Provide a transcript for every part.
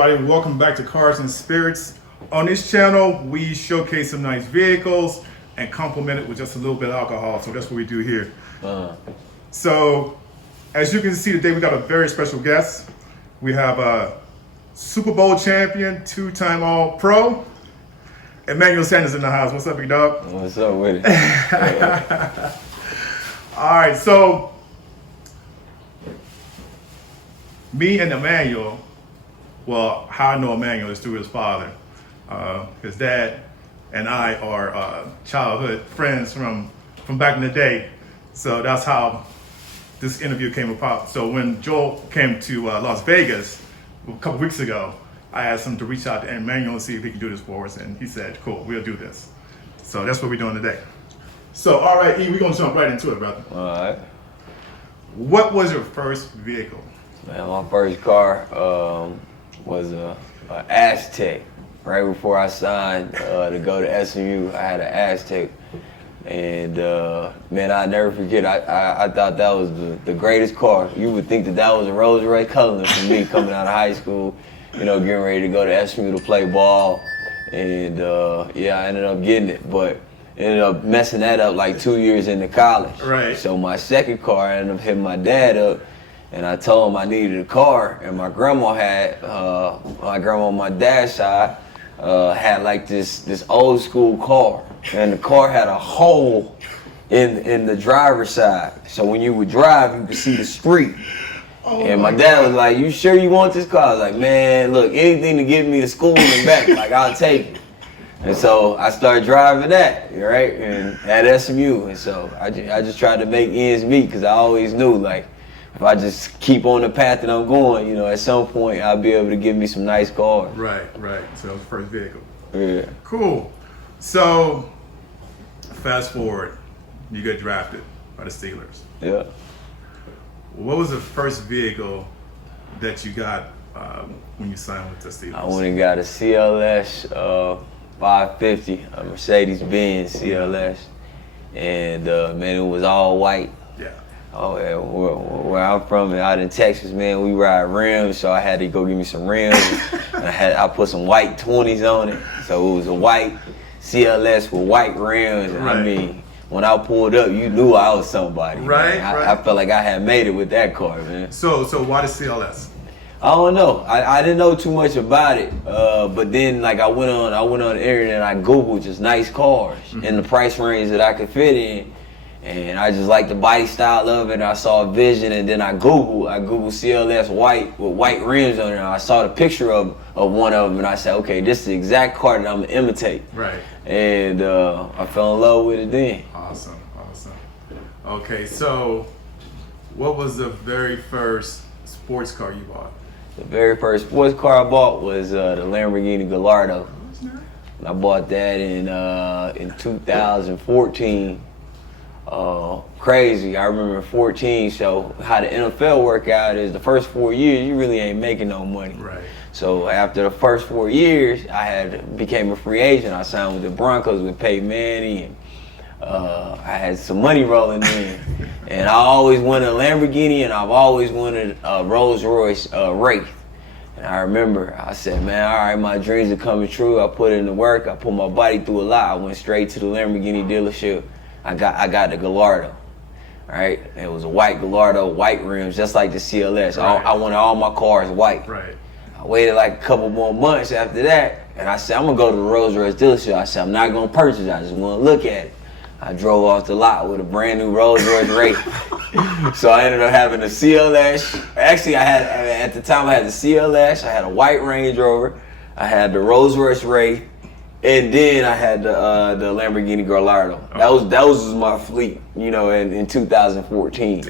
everybody? Welcome back to Cars and Spirits. On this channel, we showcase some nice vehicles and complement it with just a little bit of alcohol. So that's what we do here. So, as you can see today, we got a very special guest. We have a Super Bowl champion, two-time All Pro, Emmanuel Sanders in the house. What's up, big dog? What's up with it? All right, so me and Emmanuel, well, how I know Emmanuel is through his father. His dad and I are childhood friends from back in the day. So that's how this interview came about. So when Joel came to Las Vegas a couple weeks ago, I asked him to reach out to Emmanuel and see if he could do this for us. And he said, cool, we'll do this. So that's what we're doing today. So, all right, E, we're going to jump right into it, brother. All right. What was your first vehicle? Man, my first car was a Aztec. Right before I signed to go to SMU, I had an Aztec. And man, I'll never forget, I thought that was the greatest car. You would think that was a Rolls Royce Cullinan for me coming out of high school, you know, getting ready to go to SMU to play ball. And yeah, I ended up getting it, but ended up messing that up like 2 years into college. Right. So my second car, I ended up hitting my dad up, and I told him I needed a car, and my grandma had, my grandma on my dad's side, had like this old school car, and the car had a hole in the driver's side. So when you would drive, you could see the street. And my dad was like, "You sure you want this car?" I was like, "Man, look, anything to get me to school and back, like I'll take it." And so I started driving that, right, and at SMU. And so I just tried to make ends meet, because I always knew, like, if I just keep on the path that I'm going, you know, at some point I'll be able to get me some nice cars. Right. So that was the first vehicle. Yeah. Cool. So, fast forward, you get drafted by the Steelers. Yeah. What was the first vehicle that you got when you signed with the Steelers? I went and got a CLS 550, a Mercedes-Benz CLS, and man, it was all white. Yeah. Oh yeah, where I'm from, out in Texas, man, we ride rims, so I had to go get me some rims. And I put some white 20s on it, so it was a white CLS with white rims. And Right. I mean, when I pulled up, you knew I was somebody. Right, Man. right. I felt like I had made it with that car, man. So why the CLS? I don't know. I didn't know too much about it, but then like I went on the internet and I Googled just nice cars in the price range that I could fit in, and I just liked the body style of it. And I saw a vision, and then I Googled CLS white with white rims on it. And I saw the picture of one of them, and I said, okay, this is the exact car that I'm gonna imitate. Right. And I fell in love with it then. Awesome. Okay, so what was the very first sports car you bought? The very first sports car I bought was the Lamborghini Gallardo. That's nice. I bought that in 2014. Crazy. I remember 14. So how the NFL workout is, the first 4 years you really ain't making no money. Right. So after the first 4 years, I became a free agent. I signed with the Broncos with Peyton Manning, and I had some money rolling in. And I always wanted a Lamborghini, and I've always wanted a Rolls Royce Wraith. And I remember I said, man, all right, my dreams are coming true. I put in the work. I put my body through a lot. I went straight to the Lamborghini dealership. I got the Gallardo. Right? It was a white Gallardo, white rims, just like the CLS. Right. I wanted all my cars white. Right. I waited like a couple more months after that, and I said, I'm gonna go to the Rolls Royce dealership. I said, I'm not gonna purchase it, I just wanna look at it. I drove off the lot with a brand new Rolls Royce Wraith. So I ended up having a CLS. Actually, at the time I had the CLS, I had a white Range Rover, I had the Rolls Royce Wraith, and then I had the Lamborghini Gallardo. That was my fleet, you know, in 2014.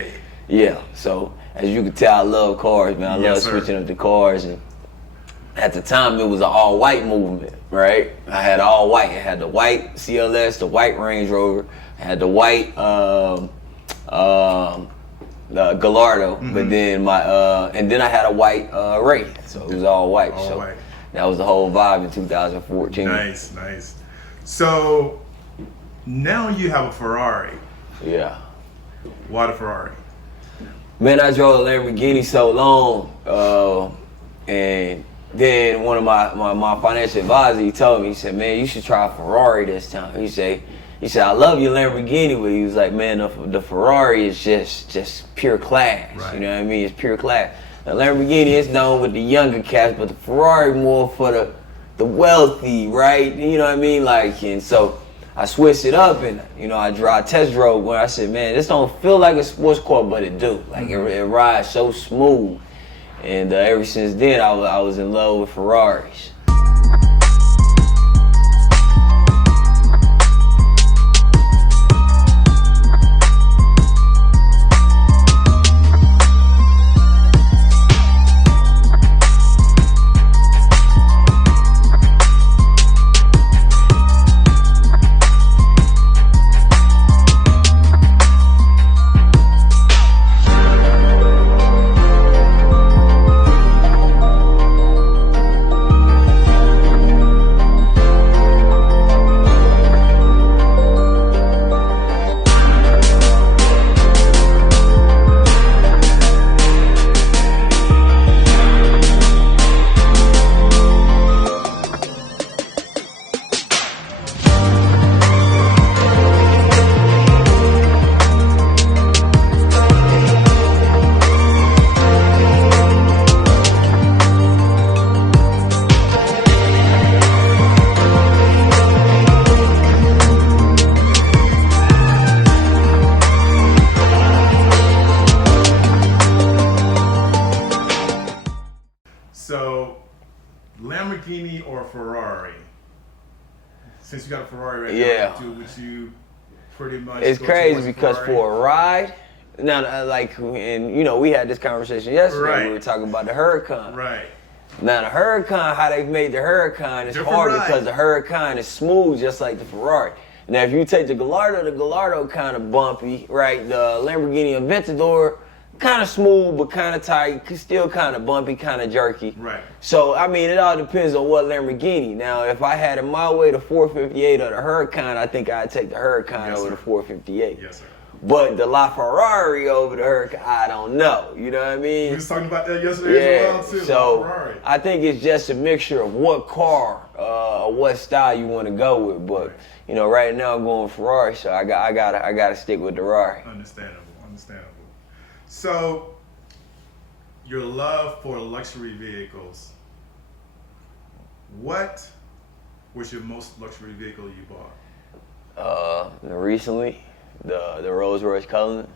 Yeah, so as you can tell, I love cars, man. I love switching up the cars. And at the time, it was an all-white movement, right? I had all white. I had the white CLS, the white Range Rover. I had the white the Gallardo, but then and then I had a white Wraith, so it was all white. All white. That was the whole vibe in 2014. Nice. So now you have a Ferrari. Yeah. Why the Ferrari? Man, I drove a Lamborghini so long, and then one of my financial advisors, he told me, he said, man, you should try a Ferrari this time. He said, I love your Lamborghini, but he was like, man, the Ferrari is just pure class. Right. You know what I mean? It's pure class. The Lamborghini is known with the younger cats, but the Ferrari more for the wealthy, right? You know what I mean? Like, and so I switched it up, and I test drove where I said, man, this don't feel like a sports car, but it do. Like it rides so smooth, and ever since then I was in love with Ferraris. So, Lamborghini or Ferrari? Since you got a Ferrari right now, would you pretty much? It's go crazy towards because Ferrari? for a ride, now like, and we had this conversation yesterday. Right. We were talking about the Huracan. Right. Now the Huracan, how they made the Huracan is Different hard ride. because the Huracan is smooth just like the Ferrari. Now if you take the Gallardo kind of bumpy, right? The Lamborghini Aventador, kind of smooth but kind of tight, still kind of bumpy, kind of jerky. Right. So I mean, it all depends on what Lamborghini. Now if I had it my way, the 458 or the Huracan, I think I'd take the Huracan Yes, over sir. the 458. Yes, sir. But the LaFerrari over the Huracan, I don't know. You know what I mean? We was talking about that yesterday as well too. So Ferrari. I think it's just a mixture of what car or what style you want to go with. But right now I'm going Ferrari, so I gotta stick with the Ferrari. Understandable. So, your love for luxury vehicles. What was your most luxury vehicle you bought? Recently, the Rolls Royce Cullinan.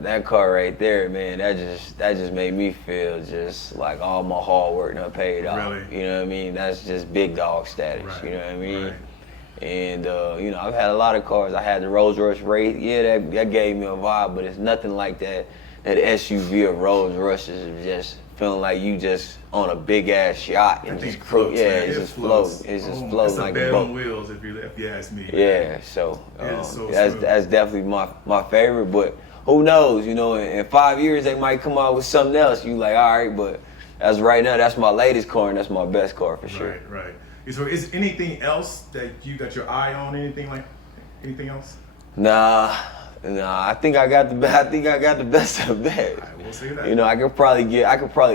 That car right there, man, that just made me feel just like all my hard work done paid off. Really? You know what I mean? That's just big dog status. Right. You know what I mean? Right. And I've had a lot of cars. I had the Rolls Royce Wraith. Yeah, that gave me a vibe, but it's nothing like that that SUV or Rolls Royce is just feeling like you just on a big ass yacht and just floats, it's just floating. It's just floating like a bed boat on wheels, if you ask me. Yeah, so, so that's definitely my favorite. But who knows? You know, in 5 years they might come out with something else. You like, all right, but as right now, that's my latest car and that's my best car for sure. Right. So is anything else that you got your eye on? Anything else? Nah. I think I got the best of that. All right, we'll see that. You know, I could probably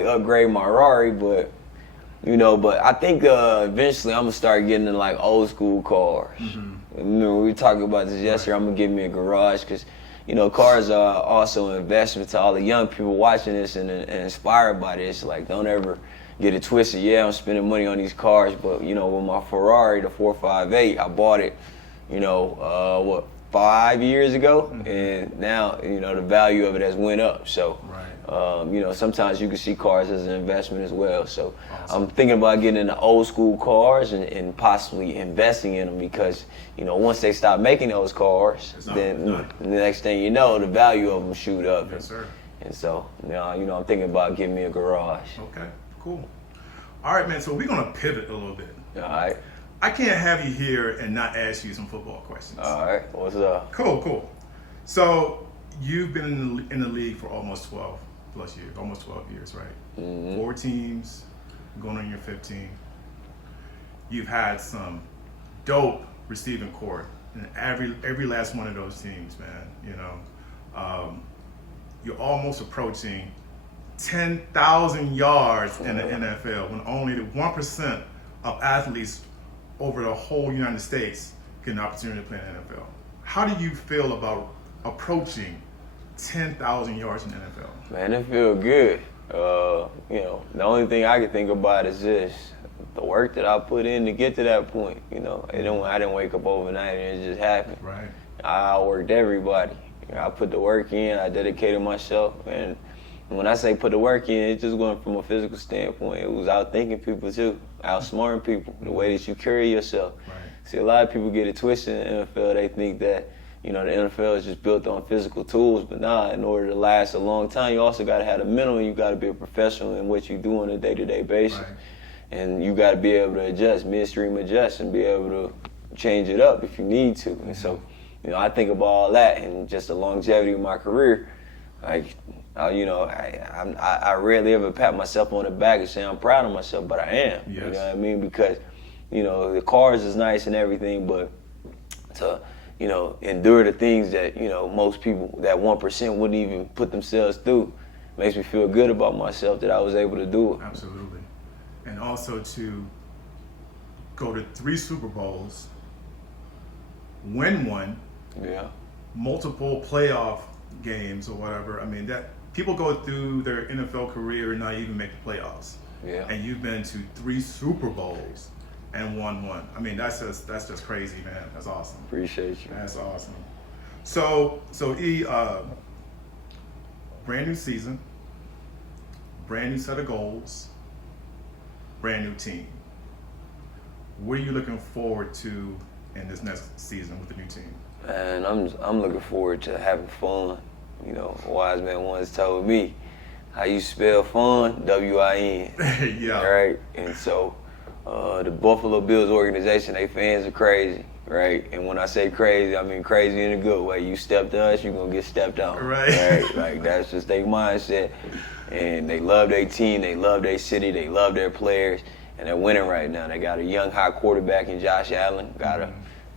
upgrade my Ferrari, but I think eventually I'm gonna start getting in like old school cars. Mm-hmm. You know, we were talking about this yesterday. I'm gonna get me a garage because, you know, cars are also an investment to all the young people watching this and inspired by this. Like, don't ever get it twisted. Yeah, I'm spending money on these cars, but you know, with my Ferrari, the 458, I bought it, you know, 5 years ago, mm-hmm. and now, you know, the value of it has went up. So, right. you know, sometimes you can see cars as an investment as well. So Awesome. I'm thinking about getting into old school cars and possibly investing in them because, you know, once they stop making those cars, then the next thing you know, the value of them shoot up. Yes, sir. And so, you know, I'm thinking about getting me a garage. Okay, cool. All right, man, so we're gonna pivot a little bit. All right. I can't have you here and not ask you some football questions. All right, what's up? Cool. So you've been in the league for almost 12 plus years, almost 12 years, right? Mm-hmm. 4 teams, going on your 15. You've had some dope receiving corps in every last one of those teams, man. You know, you're almost approaching 10,000 yards in the NFL when only the 1% of athletes over the whole United States get an opportunity to play in the NFL. How do you feel about approaching 10,000 yards in the NFL? Man, it feels good. You know, the only thing I can think about is this: the work that I put in to get to that point. You know, I didn't wake up overnight and it just happened. Right. I outworked everybody. You know, I put the work in. I dedicated myself, and when I say put the work in, it just wasn't from a physical standpoint. It was outthinking people too, outsmarting people, the way that you carry yourself. Right. See, a lot of people get it twisted in the NFL. They think that, you know, the NFL is just built on physical tools, but nah, in order to last a long time, you also got to have a mental, and you got to be a professional in what you do on a day-to-day basis. Right. And you got to be able to adjust, midstream adjust, and be able to change it up if you need to. And so, you know, I think about all that and just the longevity of my career. Like, you know, I rarely ever pat myself on the back and say I'm proud of myself, but I am. Yes. You know what I mean? Because, you know, the cars is nice and everything, but to, you know, endure the things that, you know, most people, that 1% wouldn't even put themselves through, makes me feel good about myself that I was able to do it. Absolutely. And also to go to 3 Super Bowls, win one, Yeah. multiple playoff games or whatever. I mean, that people go through their NFL career and not even make the playoffs. Yeah. And you've been to 3 Super Bowls and won one. I mean, that's just crazy, man. That's awesome. Appreciate you. That's awesome. So E, brand new season, brand new set of goals, brand new team. What are you looking forward to in this next season with the new team? And I'm looking forward to having fun. You know, a wise man once told me, how you spell fun? W-I-N. Yeah. Right? And so the Buffalo Bills organization, they fans are crazy, right? And when I say crazy, I mean crazy in a good way. You step to us, you're going to get stepped on. Right. Like, that's just their mindset. And they love their team, they love their city, they love their players, and they're winning right now. They got a young, hot quarterback in Josh Allen, got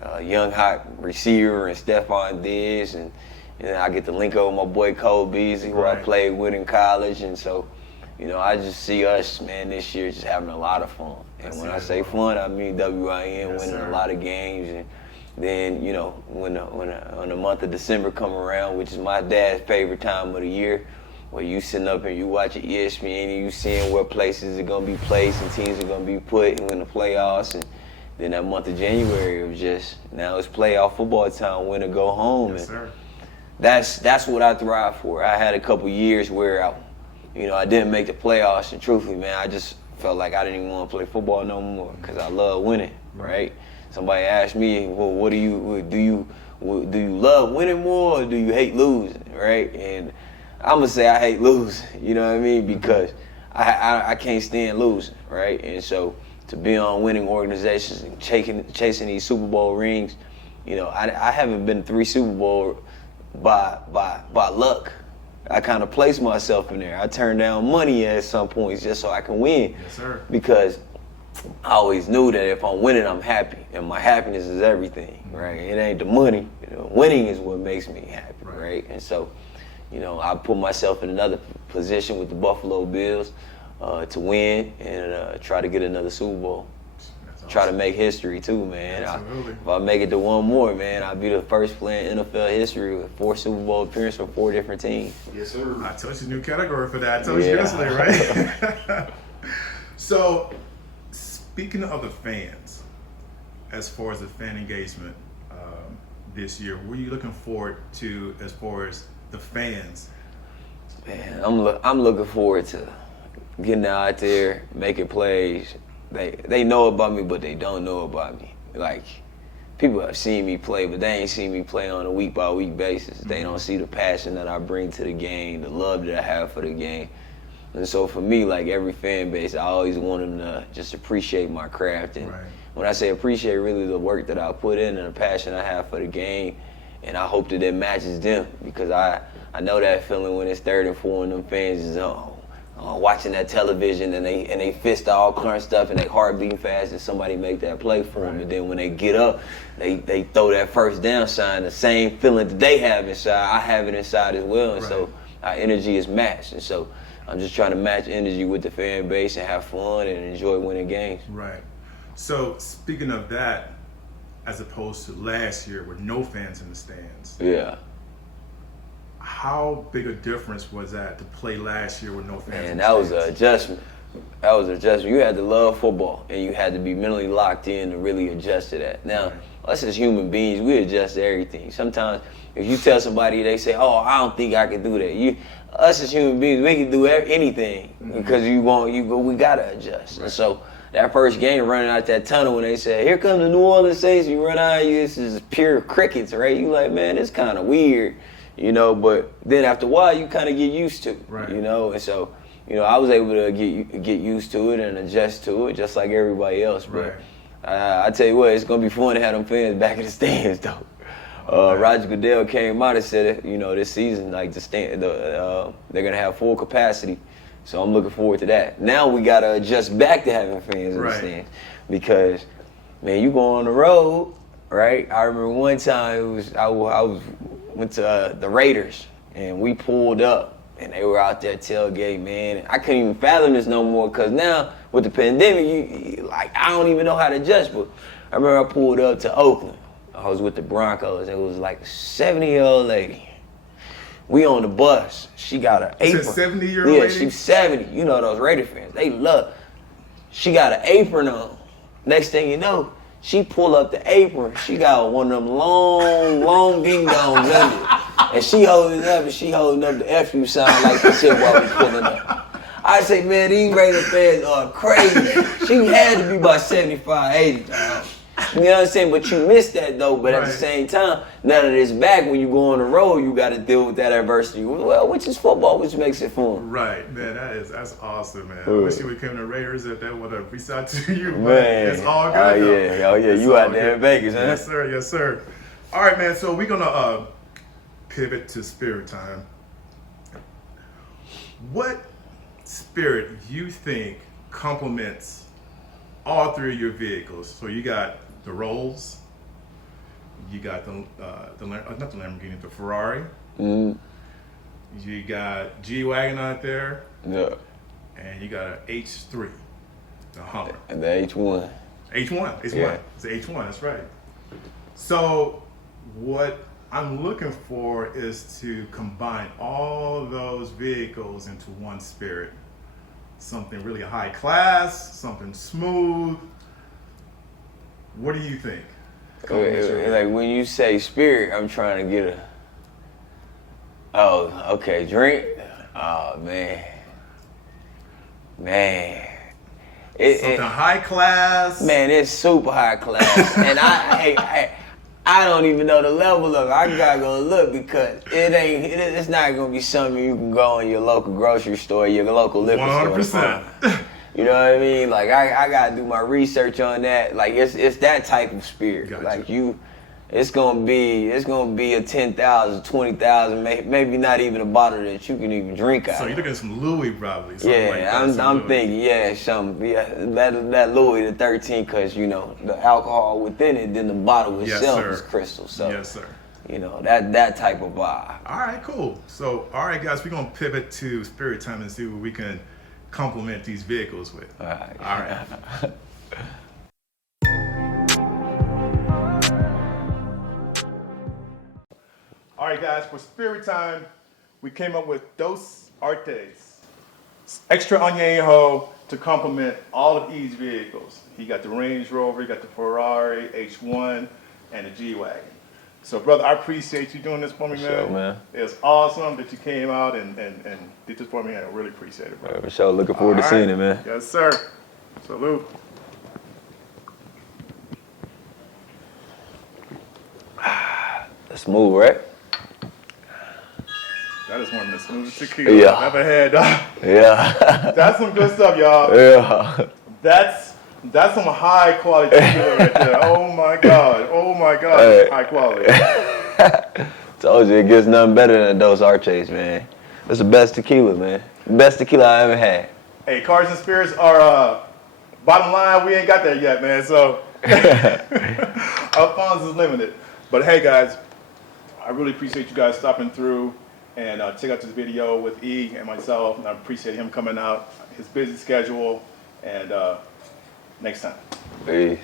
a young, hot receiver in Stephon Diggs, and I get to link up with my boy Cole Beasley, who I played with in college. And so, you know, I just see us, man, this year just having a lot of fun. And when I say fun, I mean W-I-N, winning a lot of games. And then, you know, when the month of December come around, which is my dad's favorite time of the year, where you sitting up and you watching ESPN and you seeing where places are going to be placed and teams are going to be put and win the playoffs. And then that month of January, it was just, now it's playoff football time, win or go home. Yes, sir. That's what I thrive for. I had a couple years where I didn't make the playoffs, and truthfully, man, I just felt like I didn't even want to play football no more because I love winning, right? Somebody asked me, well, do you love winning more or do you hate losing, right? And I'm gonna say I hate losing. You know what I mean? Because I can't stand losing, right? And so to be on winning organizations and chasing these Super Bowl rings, you know, I haven't been 3 Super Bowl by luck. I kind of placed myself in there. I turned down money at some points just so I can win. Yes, sir. Because I always knew that if I'm winning, I'm happy, and my happiness is everything, right? It ain't the money. You know, winning is what makes me happy, right? And so, you know, I put myself in another position with the Buffalo Bills to win and try to get another Super Bowl. Awesome. Try to make history too, man. Absolutely. If I make it to one more, man, I'll be the first player in NFL history with 4 Super Bowl appearances from 4 different teams. Yes, sir. I told you new category for that. I told you yesterday, right? So, speaking of the fans, as far as the fan engagement this year, what are you looking forward to as far as the fans? Man, I'm looking forward to getting out there, making plays. They know about me, but they don't know about me. Like, people have seen me play, but they ain't seen me play on a week-by-week basis. They don't see the passion that I bring to the game, the love that I have for the game. And so for me, like every fan base, I always want them to just appreciate my craft. And when I say appreciate, really the work that I put in and the passion I have for the game. And I hope that it matches them, because I know that feeling when it's 3rd and 4 and them fans is watching that television and they fist all current stuff and they heart beating fast and somebody make that play for them. And then when they get up, they throw that first down sign, the same feeling that they have inside, I have it inside as well. And so our energy is matched. And so I'm just trying to match energy with the fan base and have fun and enjoy winning games. Right. So speaking of that, as opposed to last year with no fans in the stands. Yeah. How big a difference was that to play last year with no fans? And that was an adjustment. That was an adjustment. You had to love football, and you had to be mentally locked in to really adjust to that. Now, us as human beings, we adjust to everything. Sometimes, if you tell somebody, they say, "Oh, I don't think I can do that." Us as human beings, we can do anything because we gotta adjust. And so that first game, running out that tunnel when they said, "Here comes the New Orleans Saints," you run out, this is pure crickets, right? You like, man, it's kind of weird. You know, but then after a while, you kind of get used to it, you know? And so, you know, I was able to get used to it and adjust to it just like everybody else. But I tell you what, it's going to be fun to have them fans back in the stands, though. Roger Goodell came out and said, you know, this season, like, they're going to have full capacity. So I'm looking forward to that. Now we got to adjust back to having fans in the stands because, man, you go on the road, right? I remember one time I went to the Raiders, and we pulled up, and they were out there tailgate, man. And I couldn't even fathom this no more, because now, with the pandemic, I don't even know how to adjust. But I remember I pulled up to Oakland. I was with the Broncos. It was like a 70-year-old lady. We on the bus. She got an apron. It's a 70-year-old lady? Yeah, she's 70. You know those Raider fans. They love. She got an apron on. Next thing you know, she pull up the apron. She got one of them long ding dongs under it. And she holding up the F-U sign like she said while we pulling up. I say, man, these Raider fans are crazy. She had to be about 75, 80. You know what I'm saying? But you missed that, though. But at the same time, now that it's back, when you go on the road, you got to deal with that adversity. Well, which is football, which makes it fun. Right, man. That's awesome, man. I wish you would come to Raiders if that would have reached out to you. Man, it's all good. Oh yeah. You out there in Vegas, huh? Yes, sir. Yes, sir. All right, man. So we're gonna pivot to spirit time. What spirit you think complements all 3 of your vehicles? So you got the Rolls, you got not the Lamborghini, the Ferrari. You got G-Wagon out there. Yeah. And you got an H3, the Hummer. And the H1. H1. It's Yeah. one. It's the H1. That's right. So what I'm looking for is to combine all those vehicles into one spirit. Something really high class, something smooth. What do you think? Like when you say spirit, I'm trying to get drink. Oh man. Something high class. Man, it's super high class. And I don't even know the level of it. I gotta go look because it's not gonna be something you can go in your local grocery store, your local liquor store. 100%. You know what I mean? Like I gotta do my research on that. Like it's that type of spirit. Gotcha. Like it's gonna be a 10,000, 20,000, maybe not even a bottle that you can even drink out. So you're looking at some Louis probably. Yeah, Like that, I'm Louis. thinking, that Louis the 13, because you know the alcohol within it, then the bottle itself is crystal. So yes, sir. you know that type of vibe. All right, cool. So, all right, guys, we're gonna pivot to spirit time and see what we can complement these vehicles with. All right. All right. All right, guys, for spirit time, we came up with Dos Artes. Extra añejo to complement all of these vehicles. He got the Range Rover, he got the Ferrari H1, and the G-Wagon. So, brother, I appreciate you doing this for me, man. Sure, man. It's awesome that you came out and did this for me. I really appreciate it, bro. For sure, looking forward to seeing it, man. Yes, sir. Salute. That's smooth, right? That is one of the smoothest tequila I've ever had, dog. Yeah. That's some good stuff, y'all. Yeah. That's some high quality tequila right there. Oh my God. Oh my God. Hey. High quality. Told you it gets nothing better than Dos Artes, man. That's the best tequila, man. Best tequila I ever had. Hey, Cars and Spirits are bottom line. We ain't got there yet, man. So our funds is limited. But hey, guys, I really appreciate you guys stopping through and check out this video with E and myself. And I appreciate him coming out, his busy schedule, and next time. Peace.